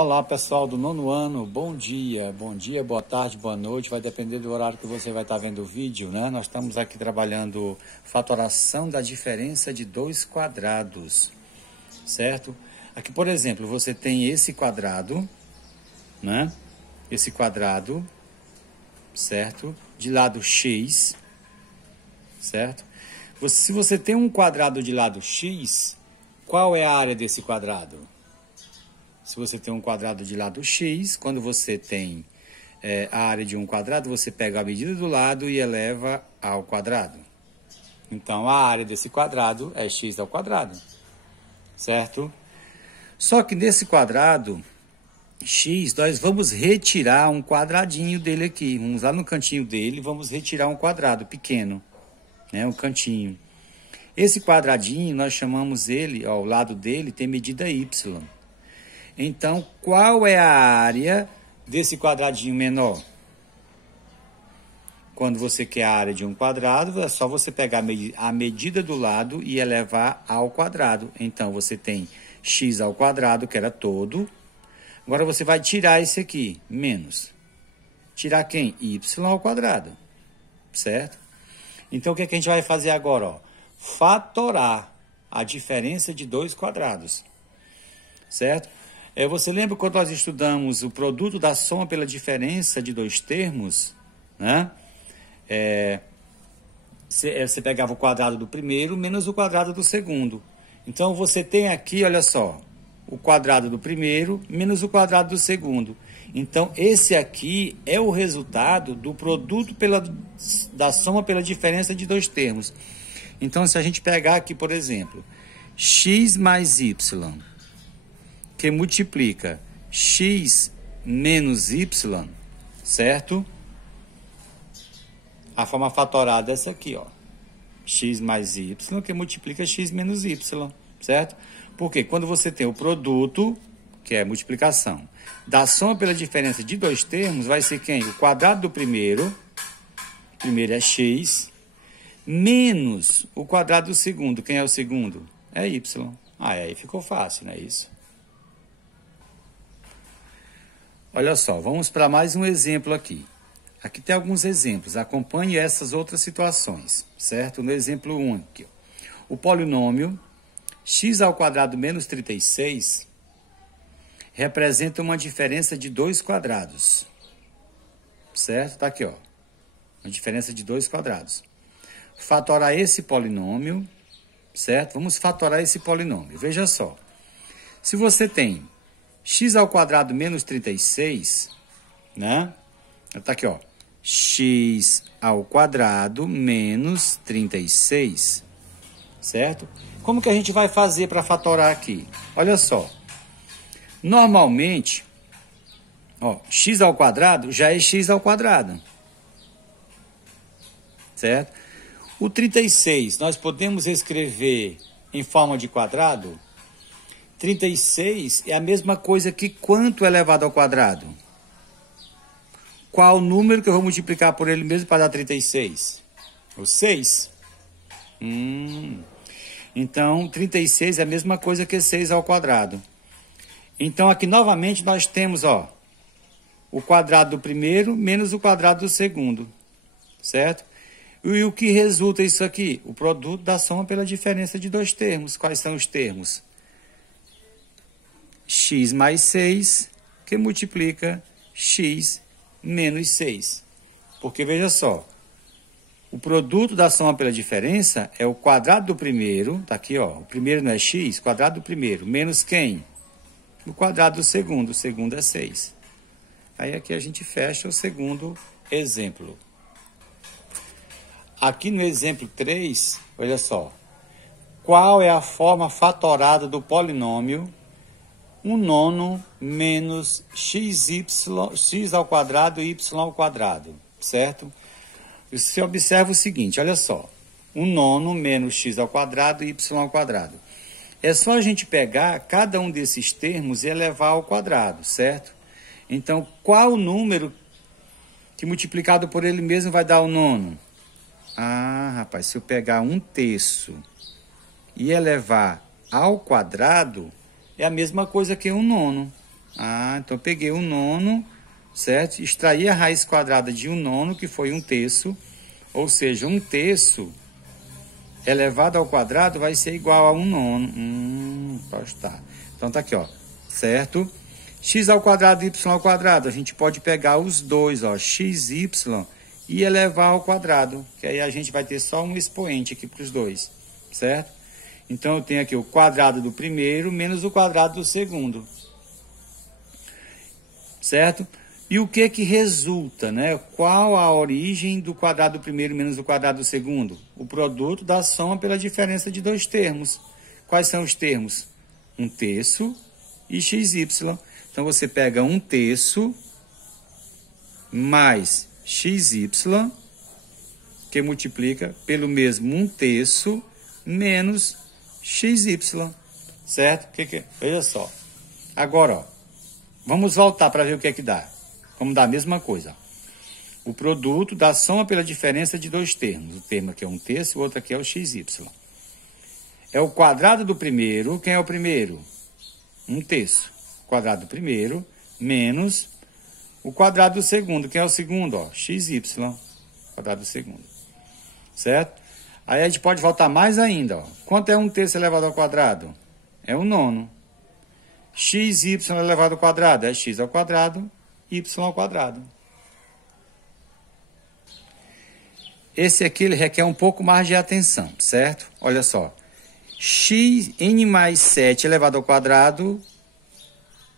Olá pessoal do nono ano, bom dia, boa tarde, boa noite, vai depender do horário que você vai estar vendo o vídeo, né? Nós estamos aqui trabalhando fatoração da diferença de dois quadrados, certo? Aqui, por exemplo, você tem esse quadrado, né? Esse quadrado, certo? De lado x, certo? Se você tem um quadrado de lado x, qual é a área desse quadrado? Se você tem um quadrado de lado x, quando você tem a área de um quadrado, você pega a medida do lado e eleva ao quadrado. Então, a área desse quadrado é x ao quadrado, certo? Só que nesse quadrado x, nós vamos retirar um quadradinho dele aqui. Vamos lá no cantinho dele, vamos retirar um quadrado pequeno, né? Um cantinho. Esse quadradinho, nós chamamos ele, ó, o lado dele tem medida y. Então, qual é a área desse quadradinho menor? Quando você quer a área de um quadrado, é só você pegar a medida do lado e elevar ao quadrado. Então, você tem x ao quadrado, que era todo. Agora, você vai tirar esse aqui, menos. Tirar quem? Y ao quadrado, certo? Então, o que é que a gente vai fazer agora? Ó? Fatorar a diferença de dois quadrados, certo? Você lembra quando nós estudamos o produto da soma pela diferença de dois termos, né? Você pegava o quadrado do primeiro menos o quadrado do segundo. Então, você tem aqui, olha só, o quadrado do primeiro menos o quadrado do segundo. Então, esse aqui é o resultado do produto da soma pela diferença de dois termos. Então, se a gente pegar aqui, por exemplo, x mais y, que multiplica x menos y, certo? A forma fatorada é essa aqui, ó. X mais y, que multiplica x menos y, certo? Porque quando você tem o produto, que é a multiplicação, da soma pela diferença de dois termos, vai ser quem? O quadrado do primeiro é x, menos o quadrado do segundo. Quem é o segundo? É y. Aí ficou fácil, não é isso? Olha só, vamos para mais um exemplo aqui. Aqui tem alguns exemplos, acompanhe essas outras situações, certo? No exemplo 1 aqui, ó. O polinômio x ao quadrado menos 36 representa uma diferença de dois quadrados, certo? Tá aqui, ó, uma diferença de dois quadrados. Fatorar esse polinômio, certo? Vamos fatorar esse polinômio. Veja só, se você tem x ao quadrado menos 36, né? Tá aqui, ó. X ao quadrado menos 36, certo? Como que a gente vai fazer para fatorar aqui? Olha só. Normalmente, ó, x ao quadrado já é x ao quadrado, certo? O 36, nós podemos escrever em forma de quadrado? 36 é a mesma coisa que quanto elevado ao quadrado? Qual o número que eu vou multiplicar por ele mesmo para dar 36? O 6. Então, 36 é a mesma coisa que 6 ao quadrado. Então, aqui novamente nós temos, ó, o quadrado do primeiro menos o quadrado do segundo, certo? E o que resulta isso aqui? O produto da soma pela diferença de dois termos. Quais são os termos? X mais 6, que multiplica x menos 6. Porque, veja só, o produto da soma pela diferença é o quadrado do primeiro, tá aqui, ó, o primeiro não é x, quadrado do primeiro, menos quem? O quadrado do segundo, o segundo é 6. Aí aqui a gente fecha o segundo exemplo. Aqui no exemplo 3, olha só, qual é a forma fatorada do polinômio 1 nono menos x ao quadrado e y ao quadrado, certo? Você observa o seguinte, olha só. 1 nono menos x ao quadrado e y ao quadrado. É só a gente pegar cada um desses termos e elevar ao quadrado, certo? Então, qual o número que multiplicado por ele mesmo vai dar o nono? Ah, rapaz, se eu pegar 1/3 e elevar ao quadrado, é a mesma coisa que 1 nono. Ah, então eu peguei o nono, certo? Extraí a raiz quadrada de 1/9, que foi 1/3. Ou seja, 1/3 elevado ao quadrado vai ser igual a 1/9. Tá. Então tá aqui, ó, certo? X ao quadrado, y ao quadrado. A gente pode pegar os dois, ó, xy, e elevar ao quadrado. Que aí a gente vai ter só um expoente aqui para os dois, certo? Então eu tenho aqui o quadrado do primeiro menos o quadrado do segundo. Certo? E o que que resulta, né? Qual a origem do quadrado do primeiro menos o quadrado do segundo? O produto da soma pela diferença de dois termos. Quais são os termos? 1/3 e xy. Então você pega 1/3 mais xy, que multiplica pelo mesmo 1/3 menos xy. Certo? Veja só. Agora, ó, vamos voltar para ver o que é que dá. Vamos dar a mesma coisa. O produto da soma pela diferença de dois termos. O termo aqui é 1/3, o outro aqui é o xy. É o quadrado do primeiro. Quem é o primeiro? 1/3. O quadrado do primeiro menos o quadrado do segundo. Quem é o segundo? Ó, xy. Quadrado do segundo. Certo? Aí a gente pode voltar mais ainda. Ó. Quanto é 1/3 elevado ao quadrado? É o nono. Xy elevado ao quadrado é x ao quadrado, y ao quadrado. Esse aqui ele requer um pouco mais de atenção, certo? Olha só. N mais 7 elevado ao quadrado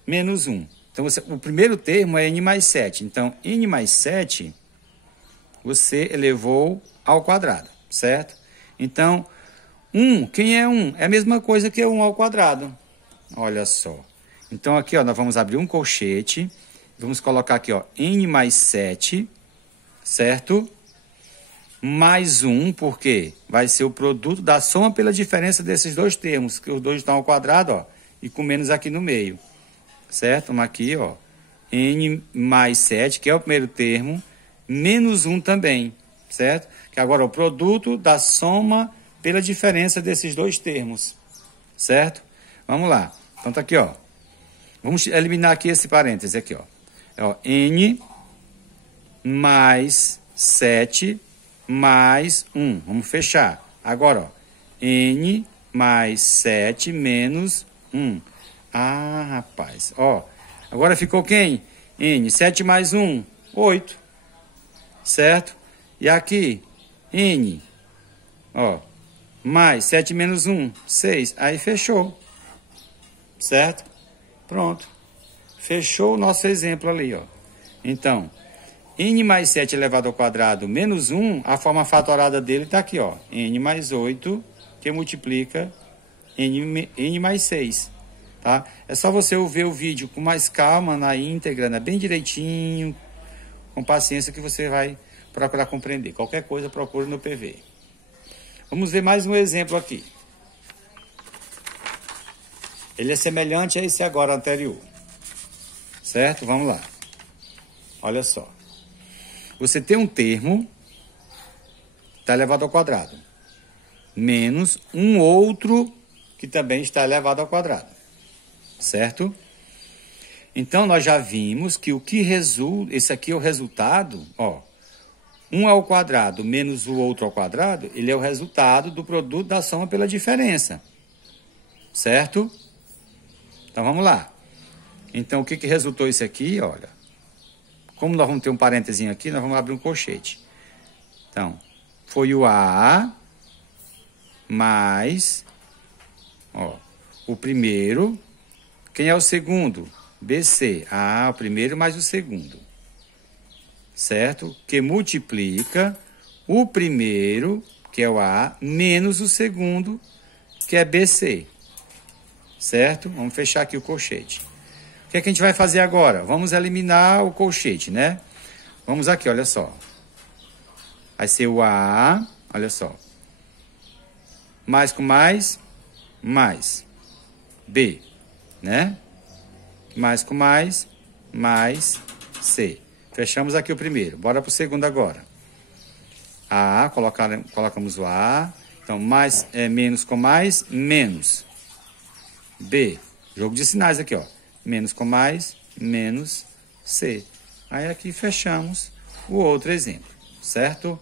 menos 1. Então, o primeiro termo é n mais 7. Então, n mais 7 você elevou ao quadrado, certo? Então, 1, quem é 1? É a mesma coisa que 1 ao quadrado. Olha só. Então, aqui, ó, nós vamos abrir um colchete. Vamos colocar aqui, ó, n mais 7, certo? Mais 1, porque vai ser o produto da soma pela diferença desses dois termos, que os dois estão ao quadrado, ó, e com menos aqui no meio. Certo? Vamos aqui, ó, n mais 7, que é o primeiro termo, menos 1 também, certo? Que agora é o produto da soma pela diferença desses dois termos, certo? Vamos lá. Então tá aqui, ó. Vamos eliminar aqui esse parêntese aqui, ó. N mais 7 mais 1. Vamos fechar. Agora, ó, N mais 7 menos 1. Ah, rapaz. Ó, agora ficou quem? N. 7 mais 1, 8. Certo? E aqui, N. Ó, mais 7 menos 1, 6. Aí fechou. Certo? Pronto. Fechou o nosso exemplo ali, ó. Então, n mais 7 elevado ao quadrado menos 1, a forma fatorada dele está aqui, ó. N mais 8, que multiplica n mais 6. Tá? É só você ver o vídeo com mais calma, na íntegra, né? Bem direitinho, com paciência, que você vai procurar compreender. Qualquer coisa, procure no PV. Vamos ver mais um exemplo aqui. Ele é semelhante a esse agora anterior. Certo? Vamos lá. Olha só. Você tem um termo, está elevado ao quadrado, menos um outro que também está elevado ao quadrado. Certo? Então, nós já vimos que o que resulta, esse aqui é o resultado, ó, 1 ao quadrado menos o outro ao quadrado, ele é o resultado do produto da soma pela diferença. Certo? Então, vamos lá. Então, o que resultou isso aqui? Olha, como nós vamos ter um parênteses aqui, nós vamos abrir um colchete. Então, foi o A mais, ó, o primeiro. Quem é o segundo? BC. Ah, o primeiro mais o segundo. Certo? Que multiplica o primeiro, que é o A, menos o segundo, que é BC. Certo? Vamos fechar aqui o colchete. O que é que a gente vai fazer agora? Vamos eliminar o colchete, né? Vamos aqui, olha só. Vai ser o A, olha só. Mais com mais, mais. B, né? Mais com mais C. Fechamos aqui o primeiro. Bora para o segundo agora. A, colocamos o A. Então, mais menos com mais, menos. B. Jogo de sinais aqui, ó. menos com mais, menos C. Aí aqui fechamos o outro exemplo, certo?